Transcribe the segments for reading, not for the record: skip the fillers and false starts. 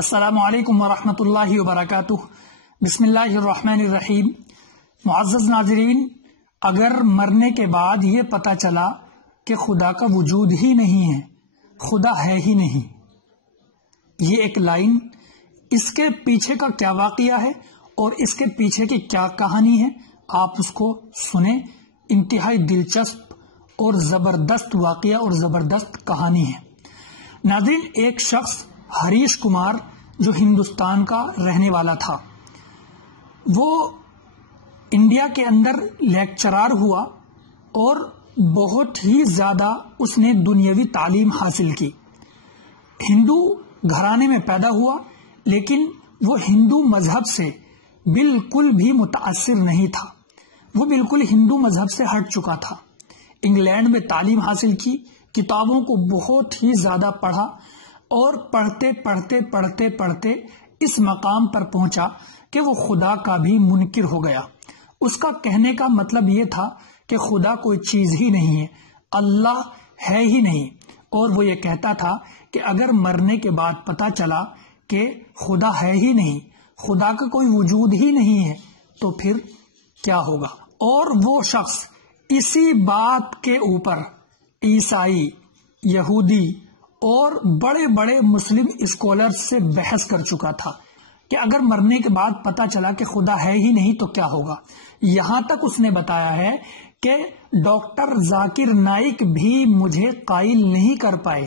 السلام علیکم ورحمۃ اللہ وبرکاتہ۔ بسم اللہ الرحمن الرحیم۔ معزز ناظرین، اگر مرنے کے بعد یہ پتہ چلا کہ خدا کا وجود ہی نہیں ہے، خدا ہے ہی نہیں، یہ ایک لائن، اس کے پیچھے کا کیا واقعہ ہے اور اس کے پیچھے کی کیا کہانی ہے، آپ اس کو سنیں۔ انتہائی دلچسپ اور زبردست واقعہ اور زبردست کہانی ہے۔ ناظرین، ایک شخص ہریش کمار جو ہندوستان کا رہنے والا تھا، وہ انڈیا کے اندر لیکچرار ہوا اور بہت ہی زیادہ اس نے دنیاوی تعلیم حاصل کی۔ ہندو گھرانے میں پیدا ہوا، لیکن وہ ہندو مذہب سے بالکل بھی متاثر نہیں تھا، وہ بالکل ہندو مذہب سے ہٹ چکا تھا۔ انگلینڈ میں تعلیم حاصل کی، کتابوں کو بہت ہی زیادہ پڑھا اور پڑھتے پڑھتے پڑھتے پڑھتے اس مقام پر پہنچا کہ وہ خدا کا بھی منکر ہو گیا۔ اس کا کہنے کا مطلب یہ تھا کہ خدا کوئی چیز ہی نہیں ہے، اللہ ہے ہی نہیں، اور وہ یہ کہتا تھا کہ اگر مرنے کے بعد پتہ چلا کہ خدا ہے ہی نہیں، خدا کا کوئی وجود ہی نہیں ہے، تو پھر کیا ہوگا۔ اور وہ شخص اسی بات کے اوپر عیسائی، یہودی اور بڑے بڑے مسلم اسکالر سے بحث کر چکا تھا کہ اگر مرنے کے بعد پتہ چلا کہ خدا ہے ہی نہیں تو کیا ہوگا۔ یہاں تک اس نے بتایا ہے کہ ڈاکٹر ذاکر نائک بھی مجھے قائل نہیں کر پائے،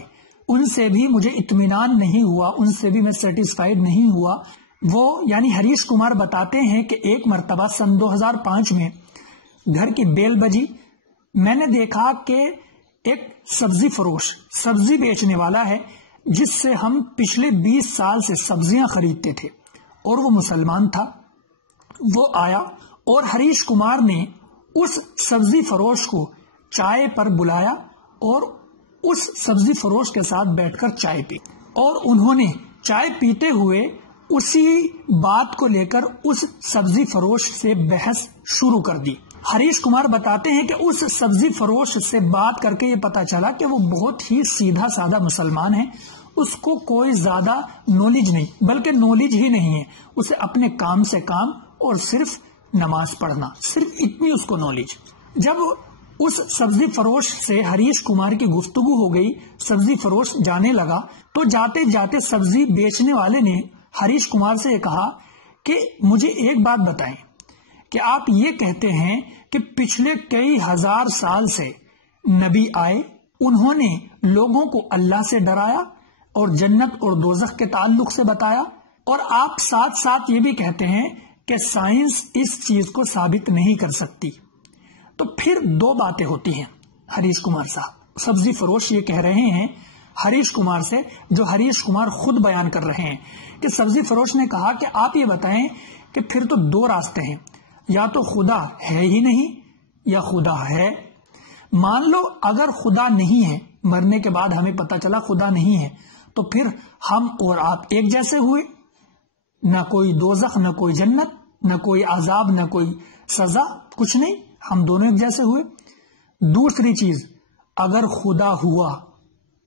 ان سے بھی مجھے اطمینان نہیں ہوا، ان سے بھی میں سیٹسفائیڈ نہیں ہوا۔ وہ یعنی ہریش کمار بتاتے ہیں کہ ایک مرتبہ سن 2005 میں گھر کی بیل بجی، میں نے دیکھا کہ ایک سبزی فروش، سبزی بیچنے والا ہے جس سے ہم پچھلے 20 سال سے سبزیاں خریدتے تھے، اور وہ مسلمان تھا۔ وہ آیا اور ہریش کمار نے اس سبزی فروش کو چائے پر بلایا اور اس سبزی فروش کے ساتھ بیٹھ کر چائے پی، اور انہوں نے چائے پیتے ہوئے اسی بات کو لے کر اس سبزی فروش سے بحث شروع کر دی۔ ہریش کمار بتاتے ہیں کہ اس سبزی فروش سے بات کر کے یہ پتا چلا کہ وہ بہت ہی سیدھا سادہ مسلمان ہے، اس کو کوئی زیادہ نالج نہیں، بلکہ نالج ہی نہیں ہے، اسے اپنے کام سے کام اور صرف نماز پڑھنا، صرف اتنی اس کو نالج۔ جب اس سبزی فروش سے ہریش کمار کی گفتگو ہو گئی، سبزی فروش جانے لگا، تو جاتے جاتے سبزی بیچنے والے نے ہریش کمار سے یہ کہا کہ مجھے ایک بات بتائیں کہ آپ یہ کہتے ہیں کہ پچھلے کئی ہزار سال سے نبی آئے، انہوں نے لوگوں کو اللہ سے ڈرایا اور جنت اور دوزخ کے تعلق سے بتایا، اور آپ ساتھ ساتھ یہ بھی کہتے ہیں کہ سائنس اس چیز کو ثابت نہیں کر سکتی، تو پھر دو باتیں ہوتی ہیں۔ ہریش کمار صاحب، سبزی فروش یہ کہہ رہے ہیں ہریش کمار سے، جو ہریش کمار خود بیان کر رہے ہیں کہ سبزی فروش نے کہا کہ آپ یہ بتائیں کہ پھر تو دو راستے ہیں، یا تو خدا ہے ہی نہیں یا خدا ہے۔ مان لو اگر خدا نہیں ہے، مرنے کے بعد ہمیں پتہ چلا خدا نہیں ہے، تو پھر ہم اور آپ ایک جیسے ہوئے، نہ کوئی دوزخ، نہ کوئی جنت، نہ کوئی عذاب، نہ کوئی سزا، کچھ نہیں، ہم دونوں ایک جیسے ہوئے۔ دوسری چیز، اگر خدا ہوا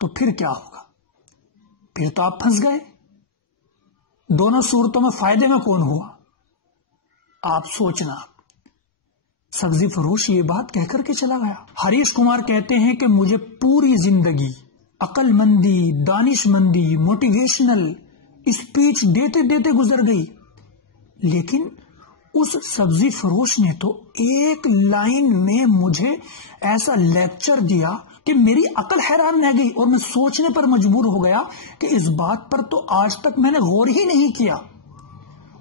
تو پھر کیا ہوگا؟ پھر تو آپ پھنس گئے۔ دونوں صورتوں میں فائدے میں کون ہوا؟ آپ سوچنا۔ سبزی فروش یہ بات کہہ کر کے چلا گیا۔ ہریش کمار کہتے ہیں کہ مجھے پوری زندگی عقل مندی، دانش مندی، موٹیویشنل اسپیچ دیتے دیتے گزر گئی، لیکن اس سبزی فروش نے تو ایک لائن میں مجھے ایسا لیکچر دیا کہ میری عقل حیران رہ گئی، اور میں سوچنے پر مجبور ہو گیا کہ اس بات پر تو آج تک میں نے غور ہی نہیں کیا۔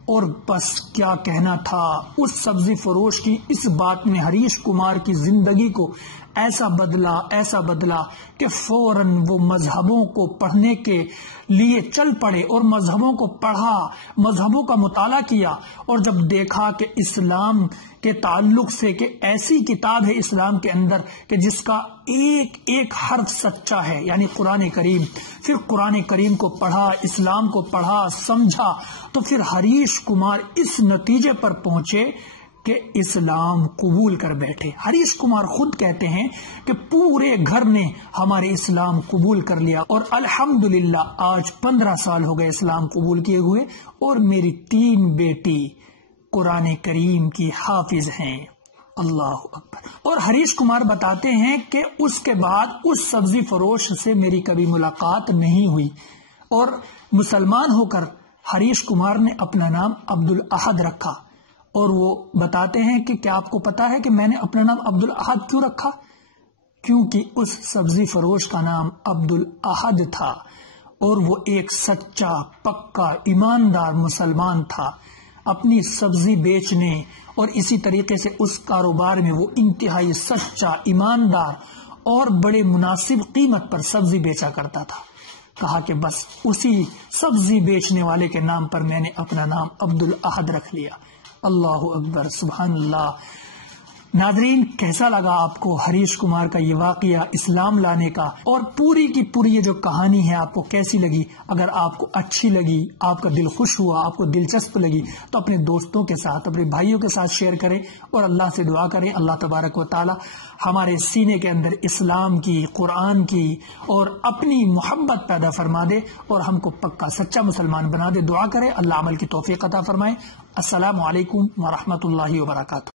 اور بس کیا کہنا تھا، اس سبزی فروش کی اس بات نے ہریش کمار کی زندگی کو ایسا بدلا کہ فوراً وہ مذہبوں کو پڑھنے کے لیے چل پڑے اور مذہبوں کو پڑھا، مذہبوں کا مطالعہ کیا، اور جب دیکھا کہ اسلام کے تعلق سے کہ ایسی کتاب ہے اسلام کے اندر کہ جس کا ایک ایک حرف سچا ہے، یعنی قرآن کریم، پھر قرآن کریم کو پڑھا، اسلام کو پڑھا، سمجھا، تو پھر ہریش کمار اس نتیجے پر پہنچے کہ اسلام قبول کر بیٹھے۔ ہریش کمار خود کہتے ہیں کہ پورے گھر نے ہمارے اسلام قبول کر لیا اور الحمدللہ آج 15 سال ہو گئے اسلام قبول کیے ہوئے، اور میری 3 بیٹی قرآن کریم کی حافظ ہیں۔ اللہ اکبر۔ اور ہریش کمار بتاتے ہیں کہ اس کے بعد اس سبزی فروش سے میری کبھی ملاقات نہیں ہوئی، اور مسلمان ہو کر ہریش کمار نے اپنا نام عبد الاحد رکھا۔ اور وہ بتاتے ہیں کہ کیا آپ کو پتا ہے کہ میں نے اپنا نام عبد الاحد کیوں رکھا؟ کیونکہ اس سبزی فروش کا نام عبد الاحد تھا، اور وہ ایک سچا پکا ایماندار مسلمان تھا۔ اپنی سبزی بیچنے اور اسی طریقے سے اس کاروبار میں وہ انتہائی سچا ایماندار اور بڑے مناسب قیمت پر سبزی بیچا کرتا تھا۔ کہا کہ بس اسی سبزی بیچنے والے کے نام پر میں نے اپنا نام عبد الاحد رکھ لیا۔ اللہ اکبر، سبحان اللہ۔ ناظرین، کیسا لگا آپ کو ہریش کمار کا یہ واقعہ اسلام لانے کا، اور پوری کی پوری یہ جو کہانی ہے آپ کو کیسی لگی؟ اگر آپ کو اچھی لگی، آپ کا دل خوش ہوا، آپ کو دلچسپ لگی، تو اپنے دوستوں کے ساتھ، اپنے بھائیوں کے ساتھ شیئر کریں اور اللہ سے دعا کریں اللہ تبارک و تعالی ہمارے سینے کے اندر اسلام کی، قرآن کی اور اپنی محبت پیدا فرما دے اور ہم کو پکا سچا مسلمان بنا دے۔ دعا کریں اللہ عمل کی توفیق عطا فرمائے۔ السلام علیکم ورحمۃ اللہ وبرکاتہ۔